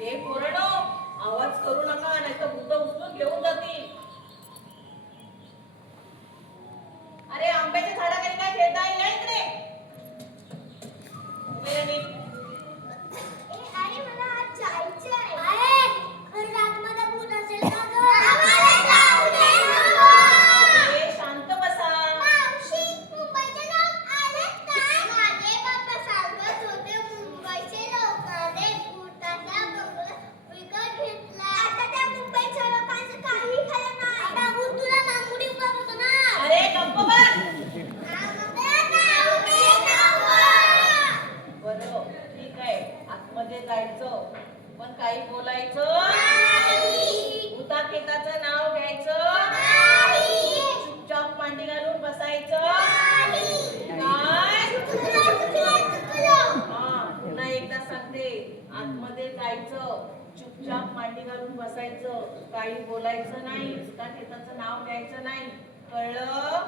हे पोरांनो, आवाज करू नका, नाही तर भूत उचलून घेऊन जातील. अरे आंब्याच्या झाडाखाली काय खेळताय? या इकडे. उभे राहा नीट. अरे मला आज जायचंय. अरे खरं आतमध्ये भूत असेल ना गं? आम्हाला जाऊ दे ना. ए, शांत बसा. मावशी, मुंबईचे लोक आलेत का? माझे बाप्पा सांगत होते मुंबईचे लोक आले. भूताचा बंगला विकत घेतला. आता त्या मुंबईच्या लोकांचं काही खरं नाही. आता भूत तुला मामुडी उभं ना. अरे गप्प बस. बरं, ठीक आहे. आतमध्ये जायचं, पण काही बोलायचं नाही. भूताखेताचं नाव घ्यायचं, नाही. चुपचाप मांडी घालून बसायचं. नाही. काय? चुकलं. हा, पुन्हा एकदा सांगते. आतमध्ये जायचं, चुपचाप मांडी घालून बसायचं, काही बोलायचं नाही, भूताखेताचं नाव घ्यायचं नाही. कळलं?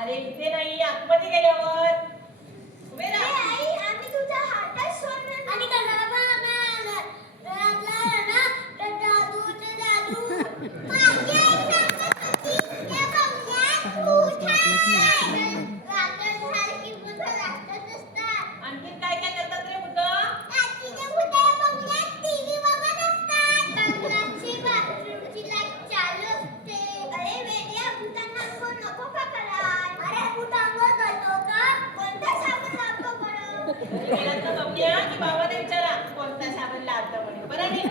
अरे इथे नाही, आतमध्ये गेल्यावर. उभे राहा. आई, आम्ही तुझा हातच सोडणार आणि कशाला पण आणणार. घरातला ना तर जादूचं जादू. माझी आई सांगत होती, त्या बंगल्यात भूत आहे. रात्र झाली की भूतं लागतच असतात. आणखीन काय काय करतात रे भूत? रात्रीचे भूतं या बंगल्यात टीव्ही बघत असतात. बंगल्याची बाथरूमची लाईट चालू असते. अरे वेड्या, भूतांना अंघोळ नको का करायला? अरे भूत अंघोळ करतो का? कोणता साबण लागतो बरं? गेलात ना बघूया की बाबाने विचारा कोणता साबण लागतं म्हणे. बरं नाही?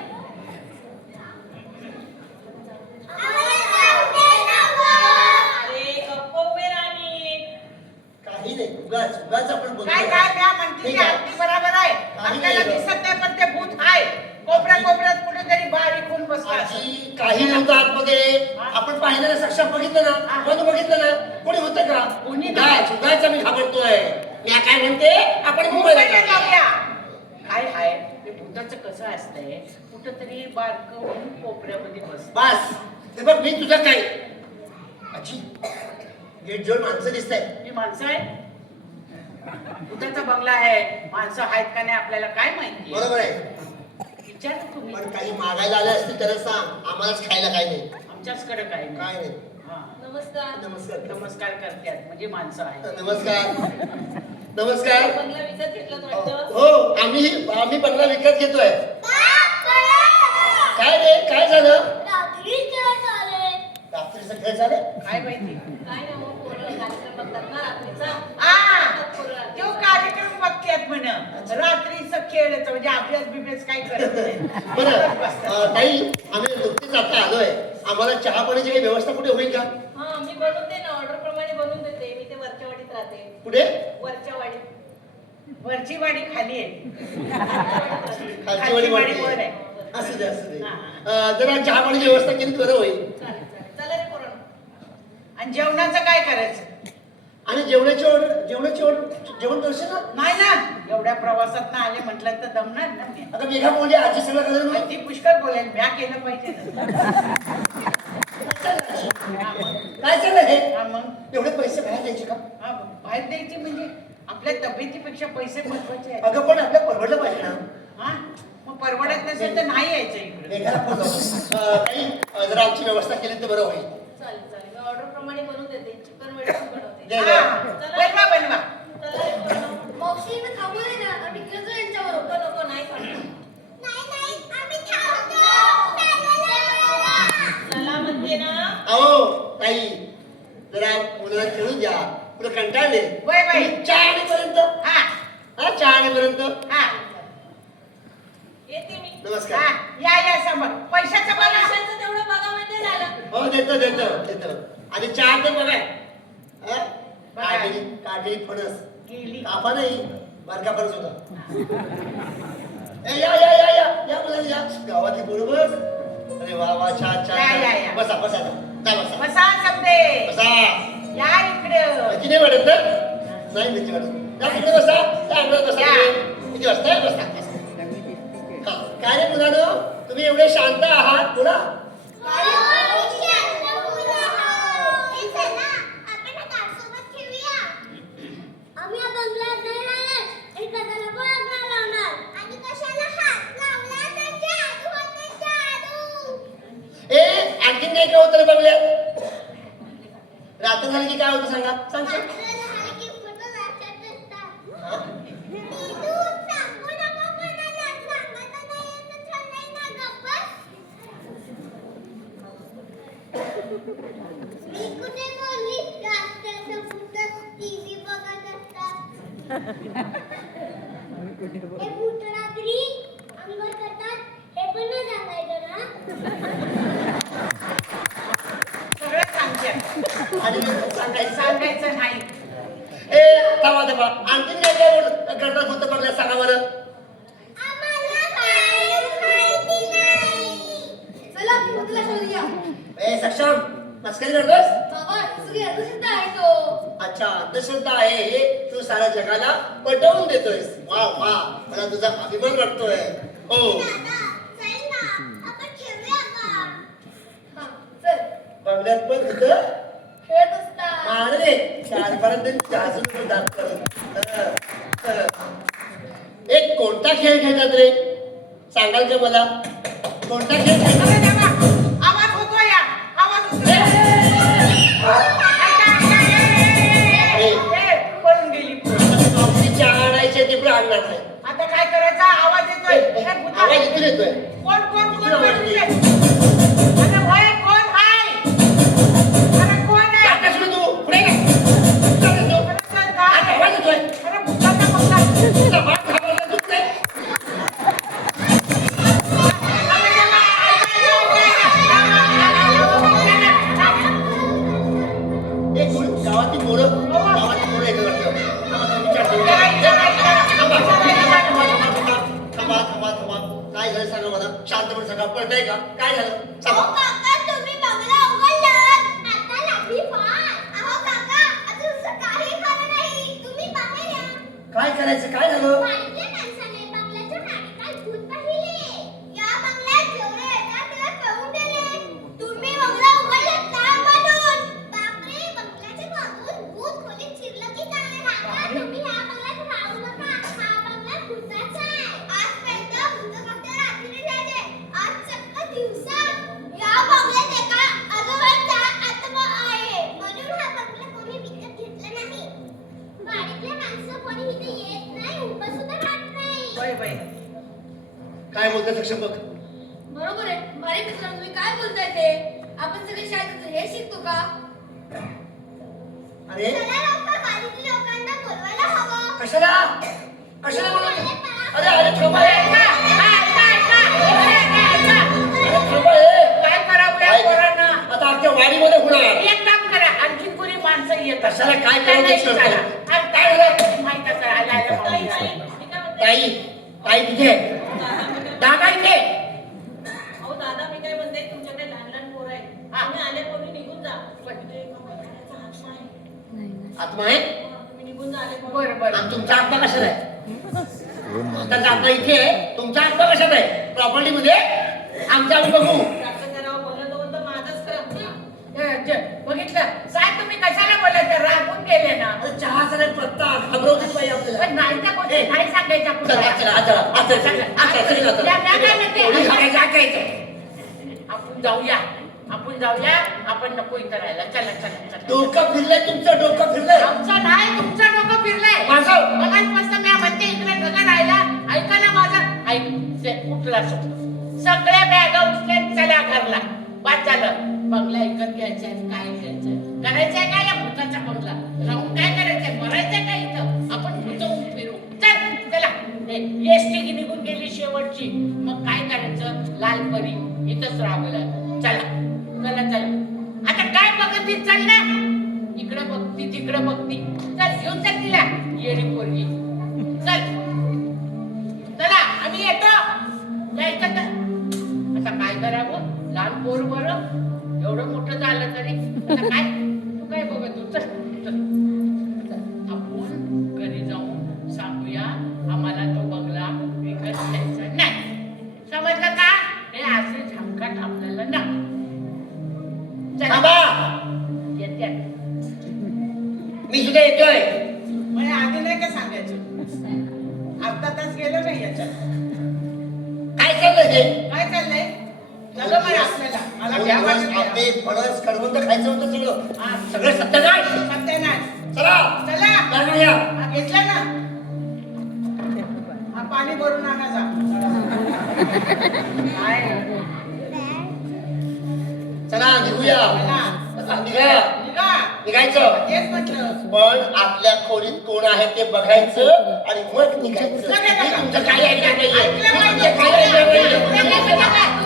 आम्हाला जाऊ दे ना गं. अरे गप्प उभे राहा नीट. काही नाही, उगाच उगाच आपण बोलतो. काय काय म्या म्हणते ठीक ती आहे. अगदी बरोबर आहे. काही आपल्याला नाही. दिसत नाही पण ते भूत आहे. कोपऱ्यात कुठेतरी बारीक होऊन बसला असेल. आजी, काही नव्हतं आतमध्ये. आपण पाहिलं ना, साक्षात बघितलं ना, कोणी बघितलं ना, कोणी होतं का? कोणी नाही. उगाच उगाच आम्ही घाबरतोय. मी काय म्हणते, आपण मुंबईला मुंबईला जाऊया. जाऊया. काय आहे ते भूताचं कसं असतंय, कुठंतरी बारकं होऊन कोपऱ्यामध्ये बस. बस ते बघ, मी तुझं काय आजी, गेट जवळ माणसं दिसताय. ही माणसं आहे. भूताचा बंगला आहे, माणसं आहेत का नाही आपल्याला काय माहिती. बरोबर आहे, विचारा तुम्ही. पण काही मागायला आले असतील तर सांग. आम्हालाच खायला काय नाही. आमच्याचकडे काय नाही. काय नाही. हा. नमस्कार. नमस्कार. नमस्कार करतात म्हणजे माणसं आहे. नमस्कार. नमस्कार. बंगला विकत घेतलात वाटतं? हो, आम्ही बंगला विकत घेतोय. काय रे, काय झालं? रात्री खेळ झाले. रात्रीचं खेळ झालं? काय माहिती. काय ना मग पोरं कार्यक्रम बघतात ना रात्रीचा. हा, पोरं तो कार्यक्रम बघतात म्हण. रात्रीचं खेळायचं म्हणजे अभ्यास बिभ्यास काही करत नाही. बरं, ताई, आम्ही नुकतीच आता आलोय. आम्हाला चहा पाण्याची काही व्यवस्था कुठे होईल का? हा, मी बनवून दे ना, ऑर्डर प्रमाणे बनवून देते. मी ते वरच्या वाडीत राहते. कुठे? वरच्या वाडीत. वरची वाडी खाली आहे. खालची वाडी वाडी वरती वर आहे. आहे. असू दे, असू दे. हा. जरा चहा पाण्याची व्यवस्था केली तर बरं होईल. चालेल चालेल. चला रे पोरांनो. आणि जेवणाचं काय करायचं. आणि जेवण करशील ना? नाही ना, एवढ्या प्रवासात ना आले म्हटलं तर दमणार ना मी. आता मेघा बोलली, आजी सगळं करायला मग. ती पुष्कळ बोलेल, म्या केलं पाहिजे ना. काय चाललं हे? हा मग. एवढे पैसे बाहेर द्यायचे का? हा, बाहेर द्यायची म्हणजे आपल्या तब्येतीपेक्षा पैसे महत्वाचे आहेत. अगं पण आपल्या परवडलं पाहिजे ना. हा, मग परवडत नसेल तर नाही यायचं इकडे. मेघाला फोन लावतो. ताई, जरा आमची व्यवस्था केली तर बरं होईल. चालेल चालेल. मी ऑर्डर प्रमाणे बनवून देते. चिकन वडी पण बनवते. दे. हा, बनवा बनवा. चला रे पोरांनो. मावशी, मी थांबू दे ना. आम्ही खेळतो यांच्याबरोबर. नको नको, नाही खाणार. नाही, आम्ही थांबतो. चला म्हणते ना. अहो ताई, जरा मुलाला खेळून द्या. पुढे कंटाळले. वय वय. चहा आणेपर्यंत. हा चहा आणेपर्यंत. हा येते मी. नमस्कार. हा, या समोर. पैशाचं बघा. पैशाचं तेवढं बघा म्हणजे झालं. हो, देतो. आणि चहा ते बघा. काटेरी फणस. गेली. कापा नाही, बरका फणस होता. या मुलांनी या. गावातली बरोबर. अरे वा वा, छान या. बसा. बसा समजे. बसा. या इकडं. भीती नाही वाटत ना? नाही भीती वाटत. या इकडे बसा. त्या अंगणात बसा. या. किती वाजता? बसा. हा, काय रे मुलांनो, तुम्ही एवढे शांत आहात? बोला. आम्ही या बंगल्यात नाही राहणार आणि कशाला पण आग नाही लावणार. आणि कशाला काय होतं रे बंगल्यात? रात्र झाली की काय होतं सांगा सांगशील? रात्र झाली की फोटो लक्षात असतात. हा? नीतू, सांगू नको कोणाला. सांगायचं नाही असं ठरलंय ना, गप्प बस. मी कुठे बोलली? रात्रीचं भूतं TV बघत असतात. हे भूत रात्री अंगावर करतात, हे पण नाही सांगायचं ना. सगळं सांगते आणि सांगायचं सांगायचं नाही. ए थांबा थांबा आणखीन काय काय करतात होतं बंगल्यात सांगा बरं. आम्हाला काहीच माहिती नाही. चला भूतला शोधूया. ए सक्षम मस्करी करतोस? बाबा, सगळी अंधश्रद्धा आहे तो. अच्छा अंधश्रद्धा आहे हे तू साऱ्या जगाला पटवून देतोयस. वा वा मला तुझा अभिमान वाटतोय. हो दादा, चल ना, आपण खेळूया का? हा, चल. बंगल्यात पण होतं खेळत असतात. अरे चारपर्यंत जाजून दात करत. एक कोणता खेळ खेळतात रे सांगाल का मला? कोणता खेळ खेळतात? अरे देवा, आवाज होतोय या, आवाज होतोय. पळून गेली. तिच्या आणायचे ते पण आणणार नाही. आता काय करायचा? आवाज येतोय. हे भुता- आवाज इथून येतोय. कोण कोण कोण बोलतोय? अरे होय, कोण हाय? अरे कोण आहे? आता सुरू तू पुढे ये. आता तू. अरे चल का? आता आवाज येतोय. अरे भुताचा बंगला. तुझा बाप घाबरला तू पुढे. ए, गावातील पोरं येतात वाटतं. थांबा. काय झालं सांगा मला. शांतपणे सांगा. पळतंय का? काय झालं अहो सांगा. काका, तुम्ही बंगला उघडलात. आता लागली फार. अहो काका, अजून काही खरं नाही. तुम्ही बाहेर या. काय करायचं? काय झालं? वाईटल्या माणसाने बंगल्याच्या मागे काय भूत पाहिले. या बंगल्यात जेवढे येतात त्याला कळून गेले. तुम्ही बंगला उघडलात ना म्हणून. बापरे, बंगल्याच्या मागून भूत खोलीत शिरलं की काय? काका, तुम्ही ह्या बंगल्यात राहू नका. हा बंगला भूताचा आहे. आजपर्यंत भूत फक्त रात्री जायचे. आज चक्क दिवसा. या बंगल्यात एका आजोबांचा आत्मा आहे. म्हणून हा बंगला कोणी विकत घेतला नाही. वाडीतले माणसं कोणी इथे येत नाही, उभं सुद्धा राहत नाही. होय बाई. काय बोलतोय सक्षम बघ. बरोबर आहे. मारे मित्र, तुम्ही काय बोलताय ते? आपण सगळे शाळेत हे शिकतो का? अरे चला लवकर वाडीतल्या लोकांना बोलवायला हवं. कशाला बोलवतो? अरे थांबा हे. थांबा हे. काय करावं या पोरांना? आता आमच्या वाडीमध्ये होणार. एक काम करा, आणखीन कोणी माणसं येतात. कशाला काय करावं ते त्यांना सांगतो. विचारा. आणि काय झालं? माहित असेल, आला आला ताई, पाहुणे. ताई, मी काय म्हणते? ताई तिथे दादा इथे. अहो दादा, मी काय म्हणते, तुमच्याकडे लहान लहान पोरं आहेत. हा. तुम्ही आले कोणी निघून जा. म्हणजे म्हाताऱ्याचा आत्मा आहे. आत्मा आहे तुम्ही निघून जा, आले कोणी. बरं बरं. आणि तुमचा आत्मा कशाला आहे? आता आत्मा इथे आहे. तुमचा आत्मा कशात आहे? प्रॉपर्टी मध्ये. आमचा आम्ही बघू. जास्त करावं बोललं तर बोलतं माझंच करा. बघितलं साहेब, तुम्ही कशाला बोलायचं? रागून गेले ना. अरे चहा सगळ्यात पत्ता घाबरवतीच पाहिजे आपल्याला. पण नाही त्या गोष्टी नाही सांगायच्या चला पुढे. चला चला आता सगळी जातो. या, या, या, या. कोणी सांगायचं ऐकायचं. आपण जाऊया, आपण नको इथं राहायला. चला चला चला. डोकं फिरलंय तुमचं. डोकं फिरलंय. आमचं नाही, तुमचं डोकं फिरलंय. माझं. मगाचपासून मी म्हणते इकडे नका राहायला. ऐका ना माझं. ऐक, ते उठला सगळ्या बॅगा उचले, चला घरला. बाद झालं. बंगला ऐकत घ्यायचंय, काय घ्यायचंय, करायचंय काय या भूताचा बंगला? राहून काय करायचंय? मरायचंय काय इथं? आपण भूतवून फिरू. चला. एसटी निघून गेली शेवटची. मग काय करायचं? लालपरी इथंच राहावं. चला. आता काय बघती? चल ना. इकडे बघती, तिकडे बघती. चल घेऊन चल तिला. येडी पोरगी. चला आम्ही येतो. जायचं तर आता काय करावं? लहान पोर बरं एवढं मोठं झालं तरी आता काय? तू काय बघत होत? आपण घरी जाऊन सांगूया आम्हाला तो बंगला विकत घ्यायचा नाही. समजलं का? हे असे झमकाट आपल्याला ना. थांबा. येते. मी सुद्धा येतोय. म्हणजे आधी नाही का सांगायचं? अर्धा तास गेलो नाही याच्यात. काय चाललंय ते? काय चाललंय? सगळं मला आपल्याला मला घ्या वाटत नाही. आंबे फणस करवंद खायचं होतं सगळं हा. सगळं सत्यानाश. सत्यानाश. चला चला गाणं घ्या. हा, घेतला ना हा पाणी भरून आणा जा. काय चला निघूया. चला. चला, निघा निघा. निघायचं. तेच म्हटलं. पण आपल्या खोलीत कोण आहे ते बघायचं आणि मग निघायचं. नका, नका. मी तुमचं काही ऐकणार नाहीये. ऐकलं मी पाहिजे. तुमचं काही ऐकणार नाहीये. नका, नका, नका.